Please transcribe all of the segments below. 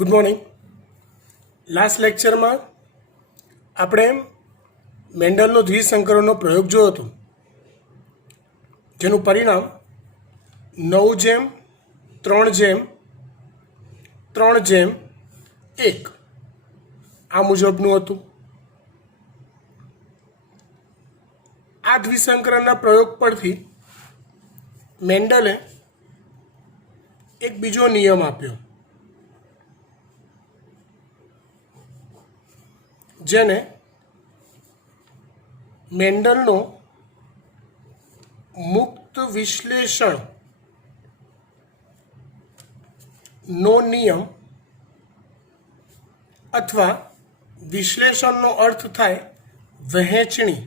Good morning. Last લેક્ચરમાં આપણે મેન્ડલનો દ્વિસંકરણનો પ્રયોગ જોયો હતો, જેનું પરિણામ 9:3:3:1 આ મુજબનું હતું. આ દ્વિસંકરણના પ્રયોગ પરથી મેન્ડલે એક બીજો નિયમ આપ્યો, જેને મેન્ડલનો મુક્ત વિશ્લેષણનો નિયમ અથવા વિશ્લેષણનો અર્થ થાય વહેંચણી,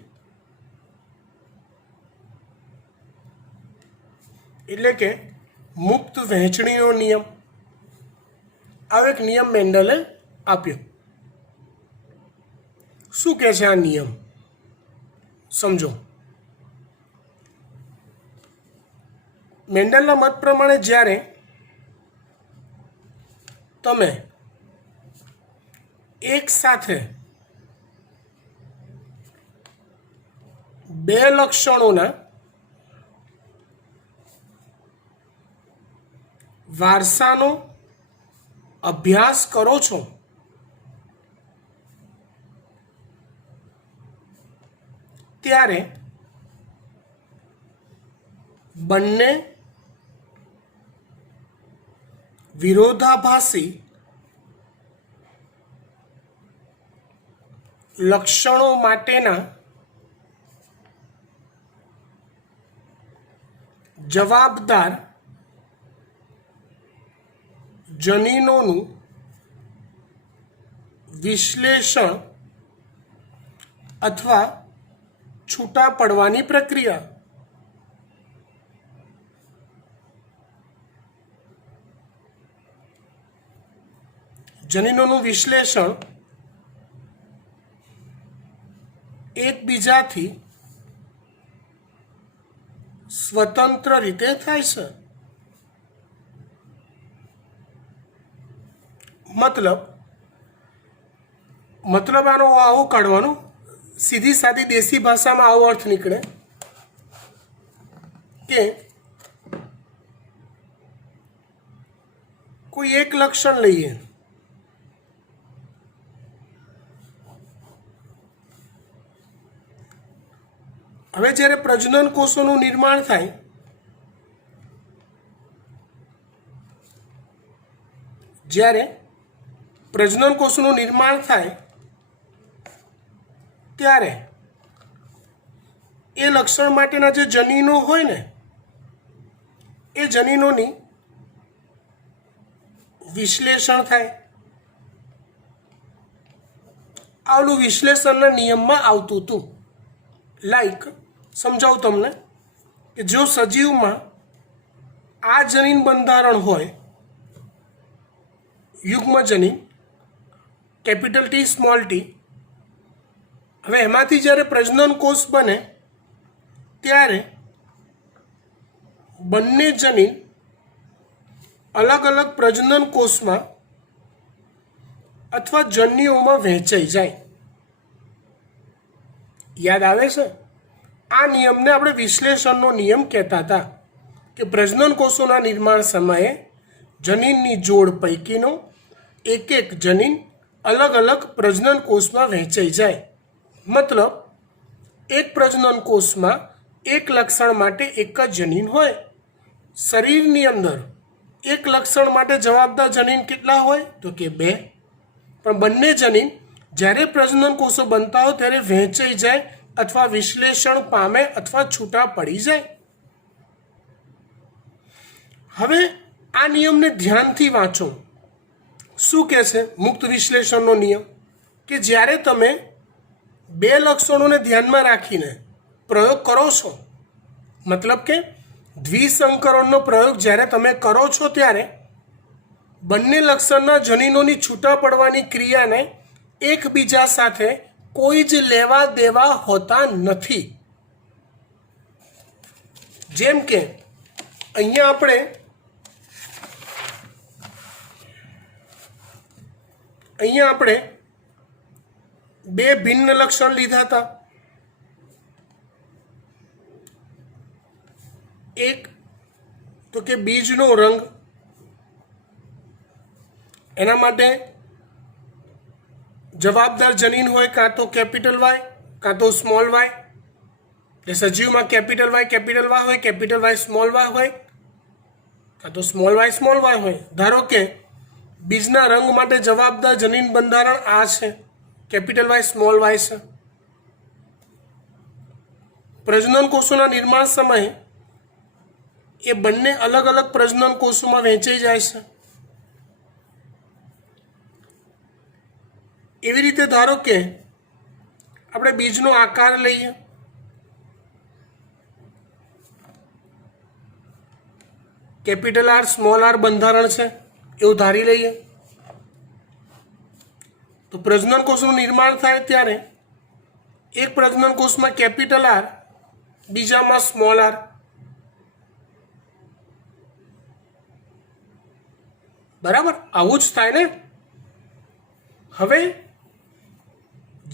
એટલે કે મુક્ત વહેંચણીનો નિયમ. આવો એક નિયમ મેન્ડલે આપ્યો. શું કહે છે આ નિયમ? સમજો. મેન્ડલના મત પ્રમાણે જ્યારે તમે એક સાથે બે લક્ષણોના વારસાનો અભ્યાસ કરો છો, ત્યારે બંને વિરોધાભાસી લક્ષણો માટેના જવાબદાર જનીનોનું વિશ્લેષણ અથવા છૂટા પડવાની પ્રક્રિયા. જનીનોનું વિશ્લેષણ એકબીજાથી સ્વતંત્ર રીતે થાય છે. મતલબ આનો આવો કાઢવાનો, સીધી સાદી દેશી ભાષામાં આવો અર્થ નીકળે કે કોઈ એક લક્ષણ લઈએ, હવે જ્યારે પ્રજનન કોષોનું નિર્માણ થાય, ત્યારે પ્રજનન કોષોનું નિર્માણ થાય ત્યારે એ લક્ષણ માટેના જે જનીનો હોય ને, એ જનીનોની વિશ્લેષણ થાય. આવું વિશ્લેષણના નિયમમાં આવતું હતું. લાઈક સમજાવું તમને કે જો સજીવમાં આ જનીન બંધારણ હોય, યુગ્મ જનીન કેપિટલ ટી સ્મોલ ટી, હવે એમાંથી જ્યારે પ્રજનન કોષ બને ત્યારે બંને જનીન અલગ અલગ પ્રજનન કોષમાં અથવા જન્યુઓમાં વહેંચાઈ જાય. યાદ આવે છે? આ નિયમને આપણે વિશ્લેષણનો નિયમ કહેતા હતા કે પ્રજનન કોષોના નિર્માણ સમયે જનીનની જોડ પૈકીનો એક એક જનીન અલગ અલગ પ્રજનન કોષમાં વહેંચાઈ જાય. મતલબ એક પ્રજનન કોષમાં એક લક્ષણ માટે એક જ જનીન હોય. શરીરની અંદર એક લક્ષણ માટે જવાબદાર જનીન કેટલા હોય? તો કે 2. પણ બંને જનીન જ્યારે પ્રજનન કોષો બનતા હોય ત્યારે વહેંચાઈ જાય અથવા વિશ્લેષણ પામે અથવા છૂટા પડી જાય. હવે આ નિયમને ધ્યાનથી વાંચો. શું કહે છે મુક્ત વિશ્લેષણનો નિયમ? કે જ્યારે તમે બે લક્ષણોને ધ્યાનમાં રાખીને પ્રયોગ કરો છો, મતલબ કે દ્વિસંકરણનો પ્રયોગ જ્યારે તમે કરો છો ત્યારે બંને લક્ષણના જનીનોની છૂટા પડવાની ક્રિયાને એકબીજા સાથે કોઈ જ લેવા દેવા હોતા નથી. જેમ કે અહીંયા આપણે અહીંયા આપણે બે ભિન્ન લક્ષણ લીધા હતા. એક તો કે બીજનો રંગ, એના માટે જવાબદાર જનીન હોય કાં તો કેપિટલ વાય કાં તો સ્મોલ વાય. એટલે સજીવમાં કેપિટલ વાય હોય, કેપિટલ વાય સ્મોલ વાય હોય, કાં તો સ્મોલ વાય હોય. ધારો કે બીજના રંગ માટે જવાબદાર જનીન બંધારણ આ છે, કેપિટલ વાય સ્મોલ વાય છે. પ્રજનન કોષોના નિર્માણ સમયે એ બંને અલગ અલગ પ્રજનન કોષોમાં વહેંચાઈ જાય છે. એવી રીતે ધારો કે આપણે બીજનો આકાર લઈએ, કેપિટલ આર સ્મોલ આર બંધારણ છે એવું ધારી લઈએ. તો પ્રજનન કોષનું નિર્માણ થાય ત્યારે એક પ્રજનન કોષમાં કેપિટલ આર, બીજામાં સ્મોલ આર. બરાબર, આવું જ થાય ને. હવે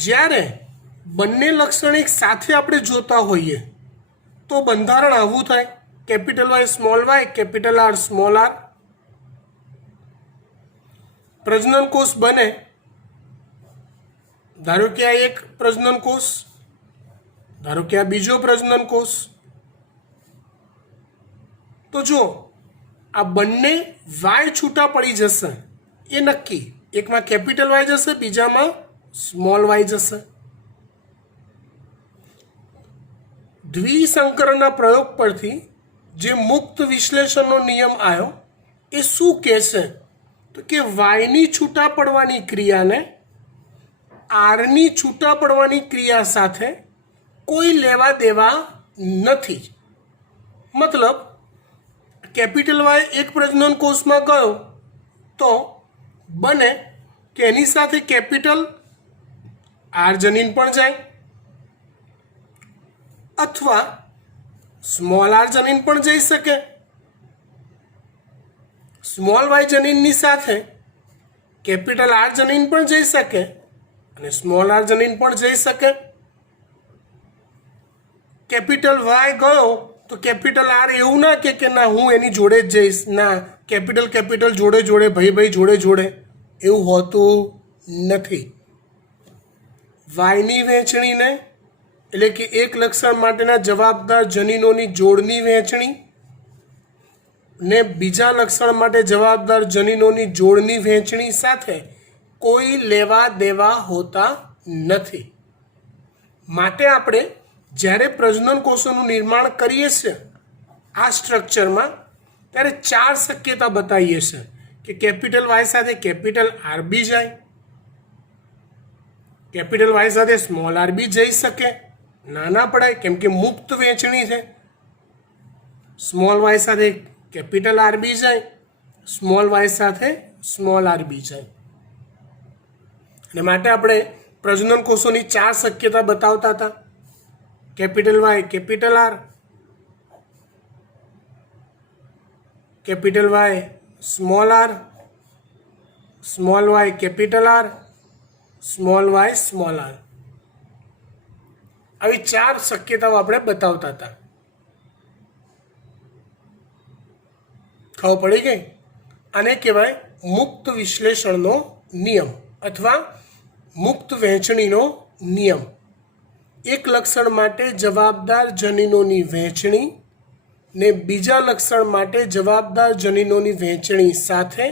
જ્યારે બંને લક્ષણ એક સાથે આપણે જોતા હોઈએ તો બંધારણ આવું થાય, capital Y small Y, capital R small R. પ્રજનન કોષ બને, ધારો કે આ એક પ્રજનન કોષ, ધારો કે આ બીજો પ્રજનન કોષ. તો જો આ બંને વાય છૂટા પડી જશે એ નક્કી. એકમાં કેપિટલ વાય જશે, બીજામાં સ્મોલ વાય જશે. દ્વિસંકરણના પ્રયોગ પરથી જે મુક્ત વિશ્લેષણનો નિયમ આવ્યો એ શું કહેશે? તો કે વાયની છૂટા પડવાની ક્રિયાને આરની છૂટા પડવાની ક્રિયા સાથે કોઈ લેવા દેવા નથી. મતલબ કેપિટલ વાય એક પ્રજનન કોષમાં ગયો તો બને કે એની સાથે કેપિટલ આર જનીન પણ જાય, અથવા સ્મોલ આર જનીન પણ જઈ શકે. સ્મોલ વાય જનીનની સાથે કેપિટલ આર જનીન પણ જઈ શકે અને સ્મોલ આર જનીન પણ જઈ શકે. કેપિટલ વાય ગયો તો કેપિટલ આર એવું ના કે ના હું એની જોડે જ જઈશ. ના, કેપિટલ જોડે જોડે, ભાઈ જોડે એવું હોતું નથી. વાયની વહેંચણીને એટલે કે એક લક્ષણ માટેના જવાબદાર જનીનોની જોડની વહેંચણી ને બીજા લક્ષણ માટે જવાબદાર જનીનોની જોડની વહેંચણી સાથે કોઈ લેવા દેવા હોતા નથી. માટે આપણે જ્યારે પ્રજનન કોષોનું નિર્માણ કરીએ છીએ આ સ્ટ્રક્ચરમાં, ત્યારે 4 શક્યતા બતાવીએ છીએ કે કેપિટલ વાય સાથે કેપિટલ આર બી જાય, કેપિટલ વાય સાથે સ્મોલ આર બી જઈ શકે, ના પડાય કેમ કે મુક્ત વહેંચણી છે. સ્મોલ વાય સાથે કેપિટલ આર બી જાય, સ્મોલ વાય સાથે સ્મોલ આર બી જાય. અને માટે આપણે પ્રજનન કોષોની 4 શક્યતા બતાવતા હતા. Capital Y capital R, capital Y small R, small Y capital R, small Y small R. આવી 4 શક્યતાઓ આપણે બતાવતા હતા. ખબર પડી ગઈ? આને કહેવાય મુક્ત વિશ્લેષણનો નિયમ અથવા મુક્ત વહેંચણીનો નિયમ. એક લક્ષણ માટે જવાબદાર જનીનોની વહેંચણી ને બીજા લક્ષણ માટે જવાબદાર જનીનોની વહેંચણી સાથે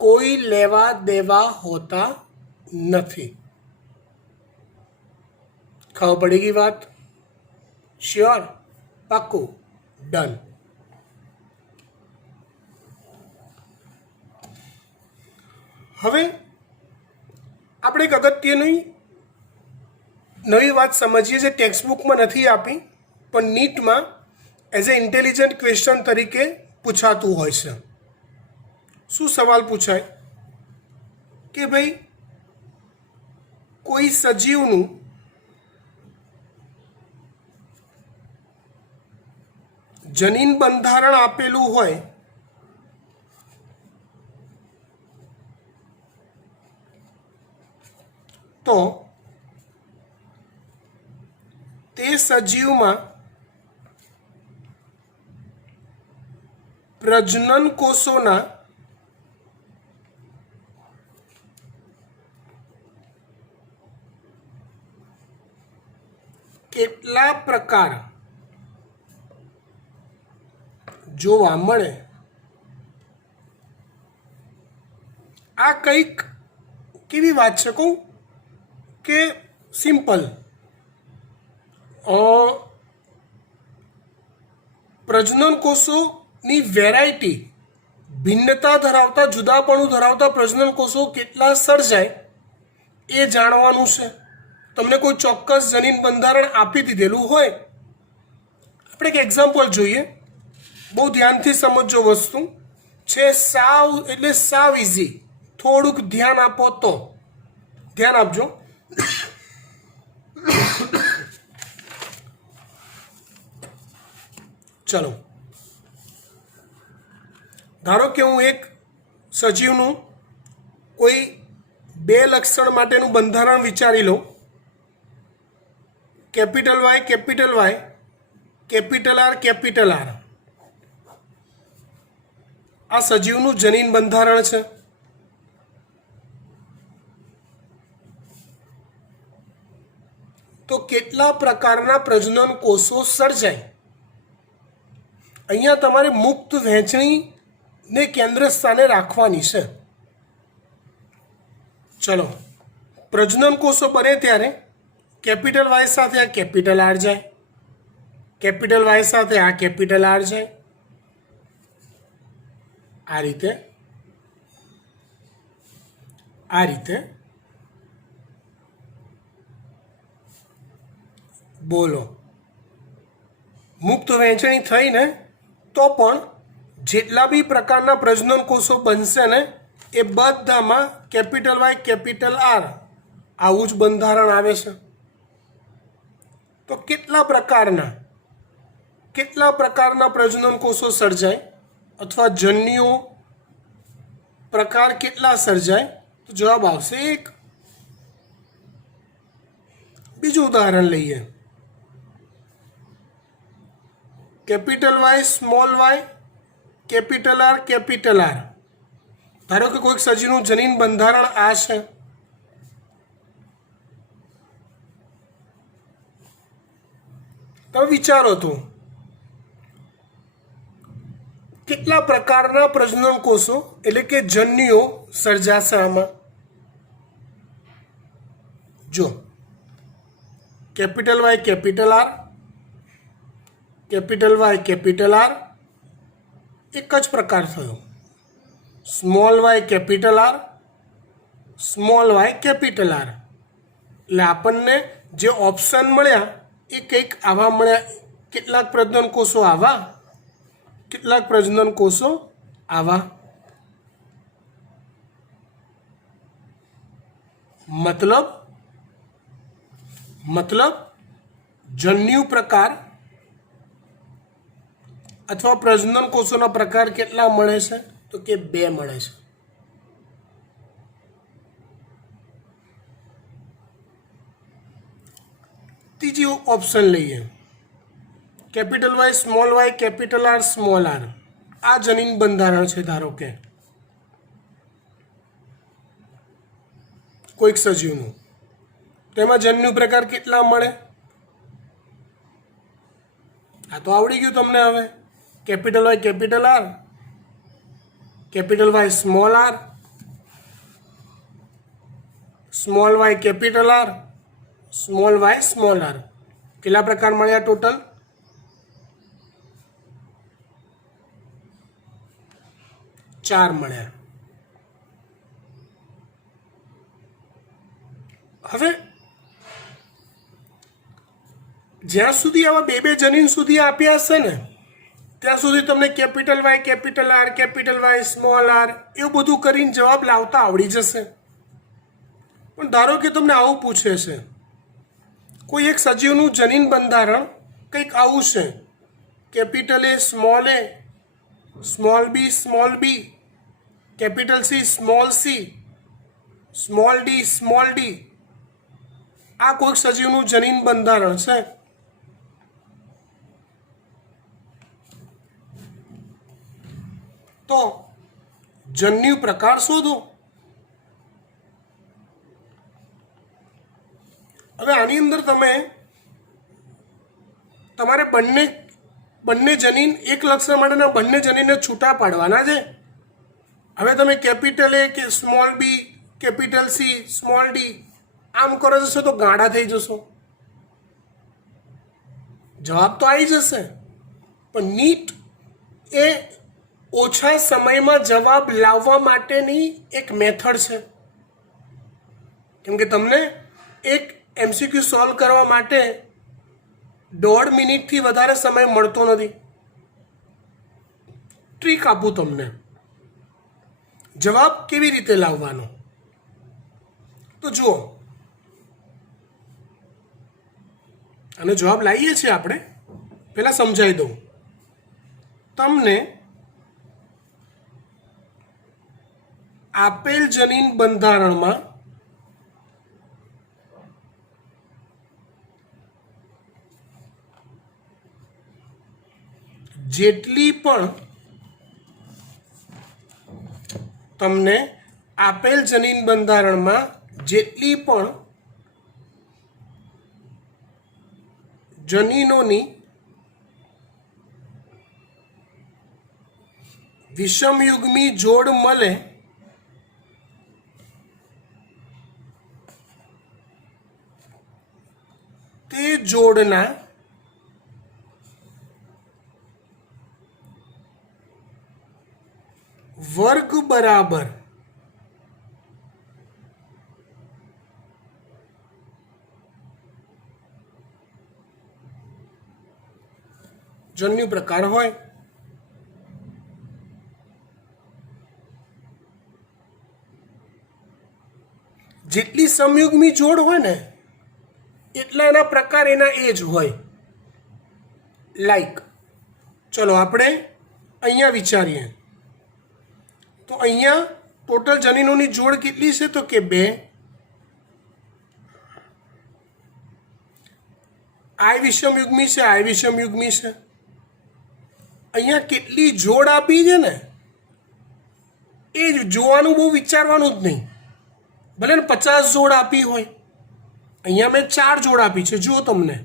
કોઈ લેવા દેવા હોતા નથી. ખબર પડી ગઈ વાત? શ્યોર? પાક્કું? ડન. હવે આપણે એક અગત્યની નવી વાત સમજીએ જે ટેક્સ્ટબુકમાં નથી આપી પણ નીટમાં એઝ એ ઇન્ટેલિજન્ટ ક્વેશ્ચન તરીકે પૂછાતું હોય છે. શું સવાલ પૂછાય કે ભાઈ કોઈ સજીવનું જનીન બંધારણ આપેલું હોય તો તે સજીવમાં પ્રજનન કોષોના કેટલા પ્રકાર જોવા મળે? આ કંઈક કેવી વાત છે કહું કે સિમ્પલ પ્રજનન કોષોની વેરાયટી, ભિન્નતા ધરાવતા, જુદાપણું ધરાવતા પ્રજનન કોષો કેટલા સર્જાય એ જાણવાનું છે. તમને કોઈ ચોક્કસ જનીન બંધારણ આપી દીધેલું હોય, આપણે એક એક્ઝામ્પલ જોઈએ, બહુ ધ્યાનથી સમજજો. વસ્તુ છે સાવ એટલે સાવ ઇઝી, થોડુંક ધ્યાન આપો તો. ધ્યાન આપજો. ચલો, ધારો કે હું એક સજીવનું કોઈ 2 લક્ષણ માટેનું બંધારણ વિચારી લઉં. Capital Y, capital Y, capital R, capital R. આ સજીવનું જનીન બંધારણ છે. તો કેટલા પ્રકારના પ્રજનન કોષો સર્જાય? અહીંયા તમારે મુક્ત વહેંચણીને કેન્દ્ર સ્થાને રાખવાની છે. ચલો, પ્રજનન કોષો બને ત્યારે કેપિટલ વાય સાથે આ કેપિટલ આર જાય, કેપિટલ વાય સાથે આ કેપિટલ આર જાય. આ રીતે બોલો. મુક્ત વહેંચણી થઈને તો પણ જેટલા બી પ્રકારના પ્રજનન કોષો બનશે ને એ બધામાં કેપિટલ વાય, કેપિટલ આર આવું જ બંધારણ આવે છે. તો કેટલા પ્રકારના પ્રજનન કોષો સર્જાય અથવા જન્યુઓ પ્રકાર કેટલા સર્જાય? તો જવાબ આવશે 1. બીજું ઉદાહરણ લઈએ. Capital Y, small Y, capital R, capital R. ધારો કે કોઈક સજીવનું જનીન બંધારણ આ છે. તમે વિચારો તો કેટલા પ્રકારના પ્રજનન કોષો એટલે કે જન્યુઓ સર્જાશે આમાં? જો, capital Y, capital R, capital Y, capital R, એક જ પ્રકાર થયો. Small Y, capital R, small Y, capital R. એટલે આપણને જે ઓપ્શન મળ્યા એ કંઈક આવા મળ્યા. કેટલાક પ્રજનન કોષો આવા, કેટલાક પ્રજનન કોષો આવા. મતલબ જન્યુ પ્રકાર અથવા પ્રજનન કોષોના પ્રકાર કેટલા મળે છે? તો કે 2 મળે છે. ત્રીજી ઓપ્શન લઈએ. Capital Y, small Y, capital R, small R. આ જનીન બંધારણ છે. ધારો કે કોઈક સજીવનું, તેમાં જન્યુ પ્રકાર કેટલા મળે? આ તો આવડી ગયું તમને હવે. Capital Y, capital R, capital Y, small R, small Y, capital R, small Y, small R. કેટલા પ્રકાર મળ્યા ટોટલ? 4 મળ્યા. હવે જ્યાં સુધી આવા 2 જનીન સુધી આપ્યા હશે ને ત્યાં સુધી તમને capital Y, capital R, capital Y, small R એવું બધું કરીને જવાબ લાવતા આવડી જશે. પણ ધારો કે તમને આવું પૂછે છે, કોઈ એક સજીવનું જનીન બંધારણ કંઈક આવું છે. Capital A, small B, small B, capital C, small D, આ કોઈક સજીવનું જનીન બંધારણ છે. તો જન્યુ પ્રકાર શોધો. હવે આની અંદર તમારે બંને જનીન એક લક્ષણ માટેના બંને જનીનને છૂટા પાડવાના છે. હવે તમે કેપિટલ એ કે small B, capital C, small D આમ કરો જશો તો ગાંડા થઈ જશો. જવાબ તો આવી જશે, પણ નીટ એ ઓછા સમયમાં જવાબ લાવવા માટેની એક મેથડ છે. કેમ કે તમને એક MCQ સોલ્વ કરવા માટે 1.5 મિનિટથી વધારે સમય મળતો નથી. ટ્રીક આપું તમને, જવાબ કેવી રીતે લાવવાનો. તો જુઓ, અને જવાબ લાવીએ છીએ આપણે. પહેલાં સમજાવી દઉં તમને. આપેલ જનીન બંધારણમાં જેટલી પણ તમને આપેલ જનીન બંધારણમાં જેટલી પણ જનીનોની વિષમયુગ્મી જોડ મળે તે જોડના વર્ગ બરાબર જન્યુ પ્રકાર હોય. જેટલી સમયુગ્મી જોડ હોય ને એટલા એના પ્રકાર એના એ જ હોય. લાઈક ચલો આપણે અહીંયા વિચારીએ તો અહીંયા ટોટલ જનીનોની જોડ કેટલી છે તો કે 2. આ વિષમયુગ્મી છે, આ વિષમયુગ્મી છે. અહીંયા કેટલી જોડ આપી છે ને એ જોવાનું, બહુ વિચારવાનું જ નહીં. ભલે ને 50 જોડ આપી હોય, અહીંયા મેં 4 જોડ આપી છે. જુઓ તમને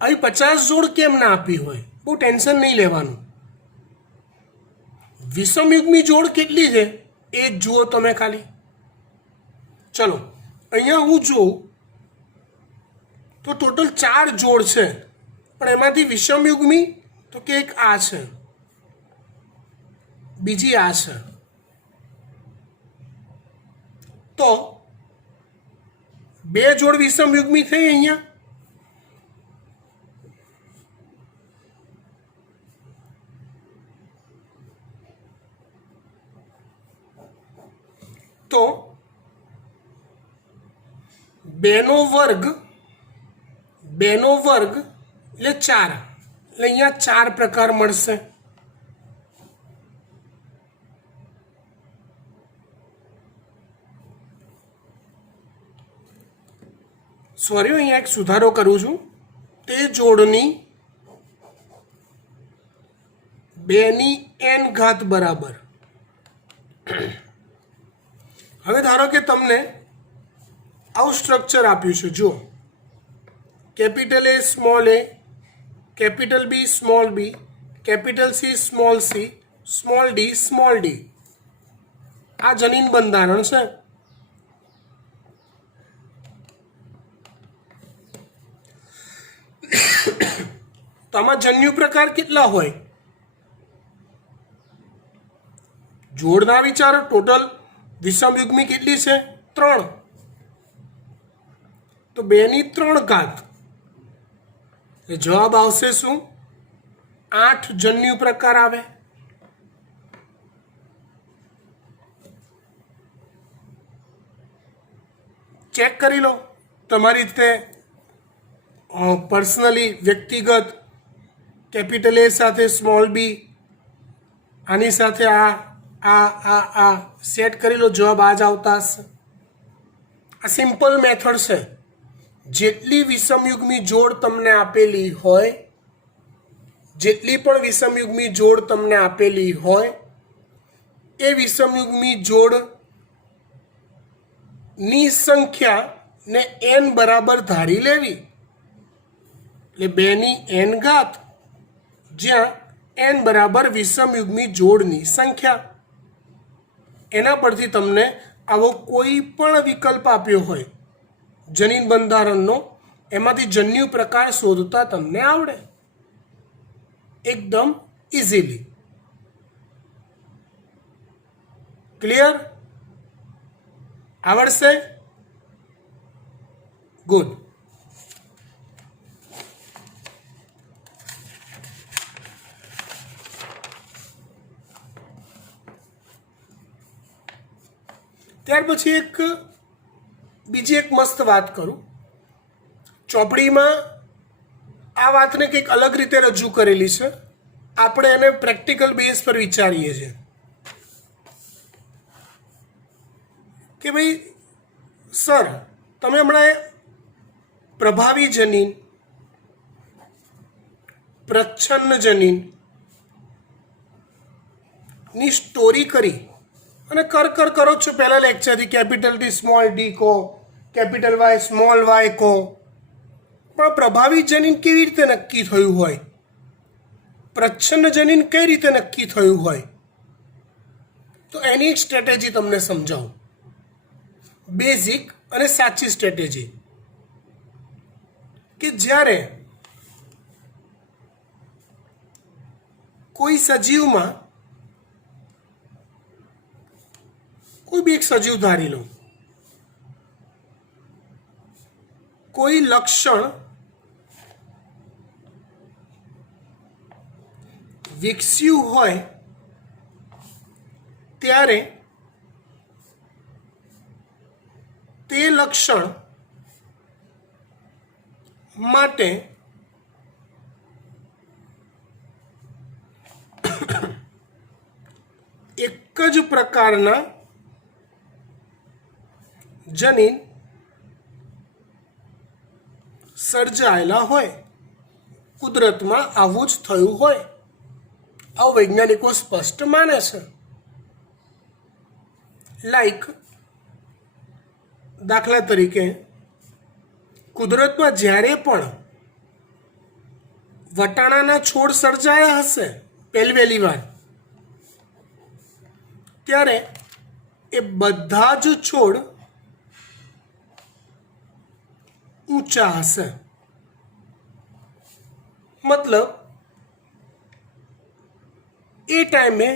અહીં 50 જોડ કેમ ના આપી હોય, બહુ ટેન્શન નહીં લેવાનું. વિષમયુગ્મી જોડ કેટલી છે એ જ જુઓ તમે ખાલી. ચલો અહીંયા હું જોઉં તો ટોટલ 4 જોડ છે, પણ એમાંથી વિષમયુગ્મી તો કે એક આ છે, બીજી આ છે. તો 2 જોડ વિષમયુગ્મી થઈ અહીંયા. તો 2 નો વર્ગ એટલે 4, એટલે અહીંયા 4 પ્રકાર મળશે. સોરી, અહીંયા એક સુધારો કરું છું. તે જોડની 2n બરાબર. હવે ધારો કે તમને આવું સ્ટ્રક્ચર આપ્યું છે. જુઓ, capital A small a, capital B small b, capital C small c, small d small d. આ જનીન બંધારણ છે. તો આમાં જન્યુ પ્રકાર કેટલા હોય? જોડના વિચારો. ટોટલ વિષમયુગ્મી કેટલી છે? 3. તો 2/3. જવાબ આવશે શું? 8 જન્યુ પ્રકાર આવે. ચેક કરી લો તમારી રીતે પર્સનલી, વ્યક્તિગત. કેપિટલ A સાથે સ્મોલ b, આની સાથે આ સેટ કરી લો. જવાબ આ જ આવતા હશે. આ સિમ્પલ મેથડ છે. જેટલી વિષમયુગ્મી જોડ તમને આપેલી હોય, જેટલી પણ વિષમયુગ્મી જોડ તમને આપેલી હોય એ વિષમયુગ્મી જોડની સંખ્યાને n બરાબર ધારી લેવી. એટલે 2 ની n ઘાત, જ્યાં n બરાબર વિષમયુગ્મી જોડની સંખ્યા. એના પરથી તમને આવો કોઈ પણ વિકલ્પ આપ્યો હોય જનીન બંધારણનો, એમાંથી જન્યુ પ્રકાર શોધતા તમને આવડે એકદમ ઇઝીલી. ક્લિયર? આવડશે? ગુડ. ત્યાર પછી બીજી એક મસ્ત વાત કરું. ચોપડીમાં આ વાતને કંઈક અલગ રીતે રજૂ કરેલી છે, આપણે એને પ્રેક્ટિકલ બેઝ પર વિચારીએ છીએ કે ભાઈ સર, તમે હમણાં પ્રભાવી જનીન, પ્રચ્છન્ન જનીન ની સ્ટોરી કરી અને કરો છો પહેલા લેક્ચરથી. કેપિટલ ટી સ્મોલ ડી કહો, કેપિટલ વાય સ્મોલ વાય કહો, પણ પ્રભાવી જનીન કેવી રીતે નક્કી થયું હોય, પ્રચ્છન્ન જનીન કઈ રીતે નક્કી થયું હોય, તો એની એક સ્ટ્રેટેજી તમને સમજાવું. બેઝિક અને સાચી સ્ટ્રેટેજી કે જ્યારે કોઈ સજીવમાં, કોઈ બી એક સજીવ ધારી લો, કોઈ લક્ષણ વિકસ્યું હોય ત્યારે તે લક્ષણ માટે એક જ પ્રકારના જનીન સર્જાયેલા હોય, કુદરતમાં આવું જ થયું હોય, આવું વૈજ્ઞાનિકો સ્પષ્ટ માને છે. લાઈક દાખલા તરીકે કુદરતમાં જ્યારે પણ વટાણાના છોડ સર્જાયા હશે પહેલી વાર, ત્યારે એ બધા જ છોડ ઊંચા હશે. મતલબ એ ટાઈમે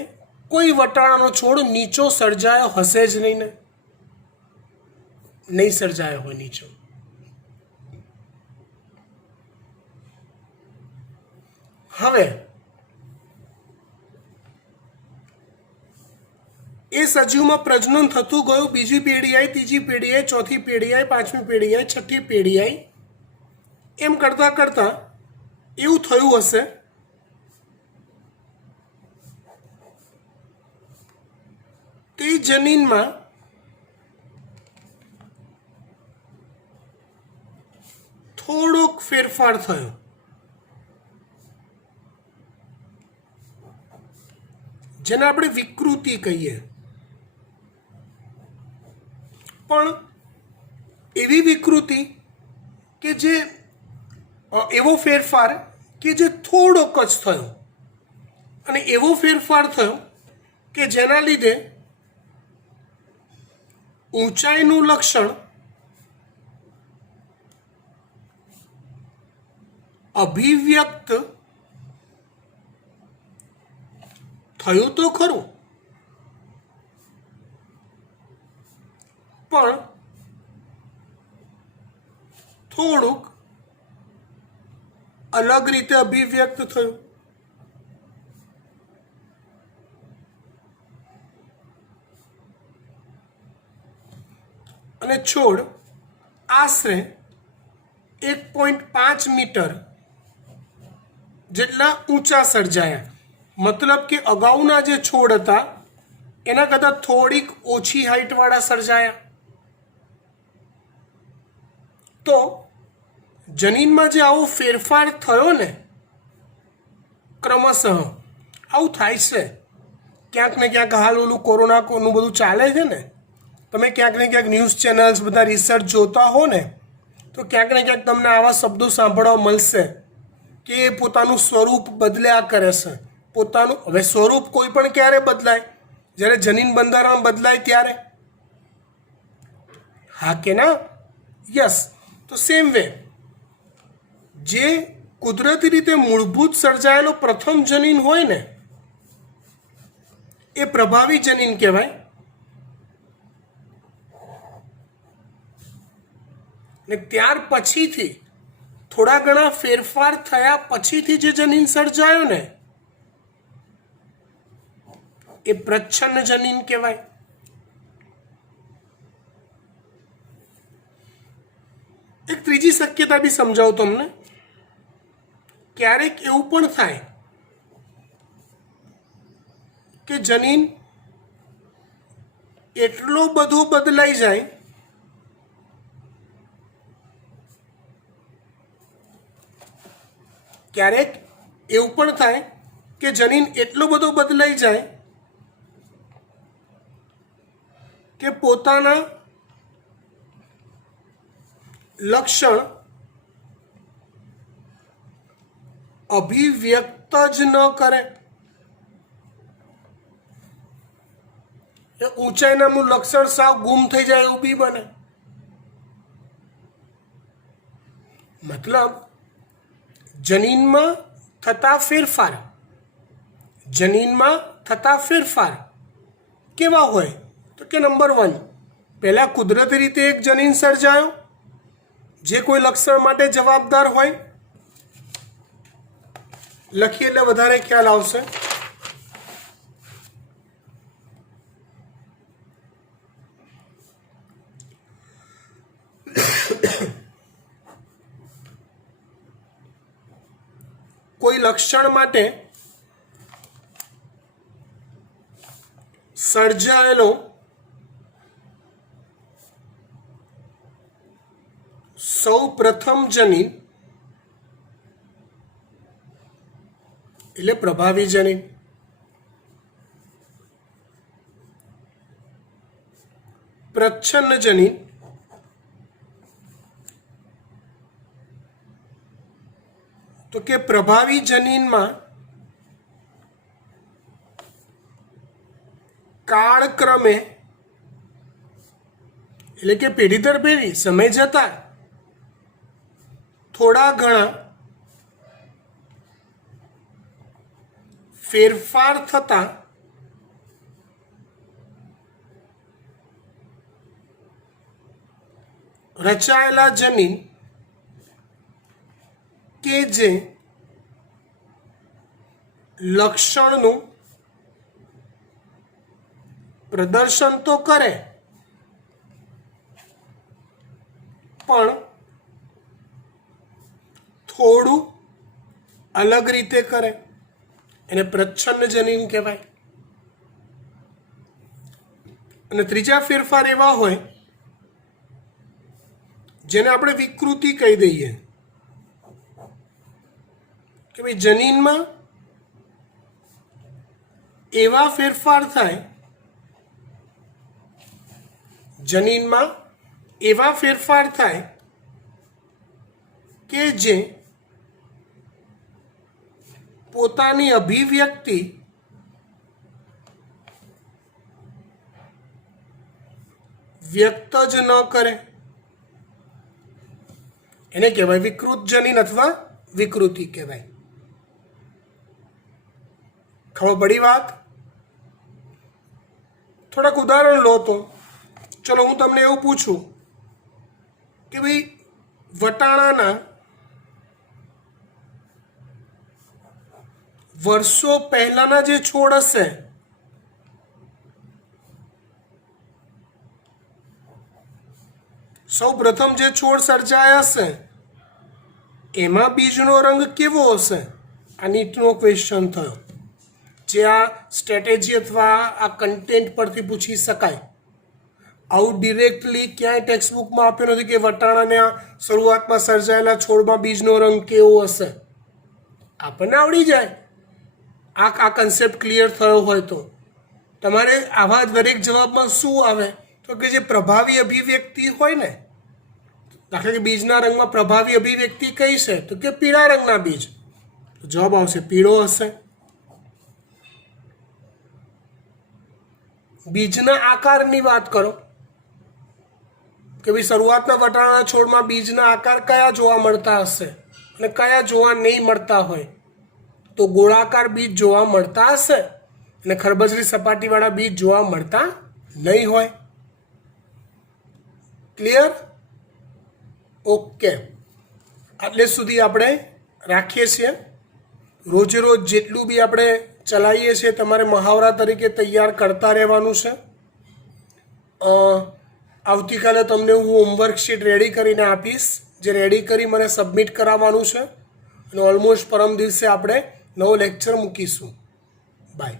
કોઈ વટાણાનો છોડ નીચો સર્જાયો હશે જ નહીં ને, નહીં સર્જાયો હોય નીચો. હવે એ સજીવમાં પ્રજનન થતું ગયું, બીજી પેઢી આવી, ત્રીજી પેઢી આવી, ચોથી પેઢી આવી, પાંચમી પેઢી આવી, છઠ્ઠી પેઢી આવી. એમ કરતાં કરતાં એવું થયું હશે તે જનીનમાં થોડોક ફેરફાર થયો, જેને આપણે વિકૃતિ કહીએ. પણ એવી વિકૃતિ કે જે એવો ફેરફાર કે જે થોડોક જ થયો, અને એવો ફેરફાર થયો કે જેના લીધે ઊંચાઈનું લક્ષણ અભિવ્યક્ત થયું તો ખરું, પણ થોડુંક અલગ રીતે અભિવ્યક્ત થયું. અને છોડ આશરે 1.5 મીટર જેટલા ઊંચા સર્જાયા. મતલબ કે અગાઉના જે છોડ હતા એના કરતાં થોડીક ઓછી હાઈટવાળા સર્જાયા. તો જનીનમાં જે આવો ફેરફાર થયો ને ક્રમશઃ આવું થાય છે ક્યાંક ને ક્યાંક હાલ ઓલું કોરોનાનું બધું ચાલે છે ને, તમે ક્યાંક ને ક્યાંક ન્યૂઝ ચેનલ્સ બધા રિસર્ચ જોતા હો ને તો ક્યાંક ને ક્યાંક તમને આવા શબ્દો સાંભળવા મળશે કે એ પોતાનું સ્વરૂપ બદલ્યા કરે છે. પોતાનું હવે સ્વરૂપ કોઈ પણ ક્યારે બદલાય? જ્યારે જનીન બંધારણ બદલાય ત્યારે. હા કે ના? યસ. તો સેમ વે જે કુદરતી રીતે મૂળભૂત સર્જાયેલો પ્રથમ જનીન હોય ને એ પ્રભાવી જનીન કહેવાય. ને ત્યાર પછીથી થોડા ઘણા ફેરફાર થયા પછીથી જે જનીન સર્જાયો ને એ પ્રચ્છન્ન જનીન કહેવાય. એક ત્રીજી શક્યતા બી સમજાવું તમને. ક્યારેક એવું પણ થાય કે જનીન એટલો બધો બદલાઈ જાય ક્યારેક એવું પણ થાય કે જનીન એટલો બધો બદલાઈ જાય કે પોતાના લક્ષણ અભિવ્યક્ત જ ન કરે. એ ઊંચાઈ નામનું લક્ષણ સાવ ગુમ થઈ જાય એવું બી બને. મતલબ જનીનમાં થતા ફેરફાર કેવા હોય? તો કે નંબર 1, પહેલાં કુદરતી રીતે એક જનીન સર્જાયો જે કોઈ લક્ષણ માટે જવાબદાર હોય. લખીએ એટલે વધારે ખ્યાલ આવશે. કોઈ લક્ષણ માટે સર્જાયેલો સૌ પ્રથમ જનીન એટલે પ્રભાવી જનીન. પ્રચ્છન્ન જનીન તો કે પ્રભાવી જનીનમાં કાળક્રમે એટલે કે પેઢી દર પેઢી સમય જતા થોડા ઘણા ફેરફાર થતા રચાયેલા જનીન કે જે લક્ષણનું પ્રદર્શન તો કરે પણ થોડું અલગ રીતે કરે એને પ્રચ્છન્ન જનીન કહેવાય. અને ત્રીજા ફેરફાર એવા હોય જેને આપણે વિકૃતિ કહી દઈએ કે ભાઈ જનીનમાં એવા ફેરફાર થાય કે જે પોતાની અભિવ્યક્તિ વ્યક્ત જ ન કરે એને કહેવાય વિકૃત જનીન અથવા વિકૃતિ કહેવાય. ખબર પડી વાત? થોડાક ઉદાહરણ લો તો. ચલો હું તમને એવું પૂછું કે ભાઈ વટાણાના વર્ષો પહેલાના જે છોડ હશે સૌ પ્રથમ જે છોડ સર્જાયા હશે એમાં બીજનો રંગ કેવો હશે? આ નીટનો ક્વેશ્ચન થયો જે આ સ્ટ્રેટેજી અથવા આ કન્ટેન્ટ પરથી પૂછી શકાય. આવું ડિરેક્ટલી ક્યાંય ટેક્સ્ટ બુકમાં આપ્યું નથી કે વટાણાના શરૂઆતમાં સર્જાયેલા છોડમાં બીજનો રંગ કેવો હશે. આપણને આવડી જાય આ કન્સેપ્ટ ક્લિયર થયો હોય તો. તમારે આવા દરેક જવાબમાં શું આવે તો કે જે પ્રભાવી અભિવ્યક્તિ હોય ને, દાખલા કે બીજના રંગમાં પ્રભાવી અભિવ્યક્તિ કઈ છે તો કે પીળા રંગના બીજ, તો જવાબ આવશે પીળો હશે. બીજના આકારની વાત કરો કે ભાઈ શરૂઆતના વટાણાના છોડમાં બીજના આકાર કયા જોવા મળતા હશે અને કયા જોવા નહીં મળતા હોય, તો ગોળાકાર બીજ જોવા મળતા હશે અને ખરબચડી સપાટીવાળા બીજ જોવા મળતા નહીં હોય. ક્લિયર? ઓકે, એટલે સુધી આપણે રાખીએ છીએ. રોજે રોજ જેટલું બી આપણે ચલાવીએ છીએ તમારે મહાવરા તરીકે તૈયાર કરતા રહેવાનું છે. આવતીકાલે તમને હું હોમવર્ક શીટ રેડી કરીને આપીશ, જે રેડી કરી મને સબમિટ કરાવવાનું છે અને ઓલમોસ્ટ પરમ દિવસે આપણે નવો લેક્ચર મૂકીશું. બાય.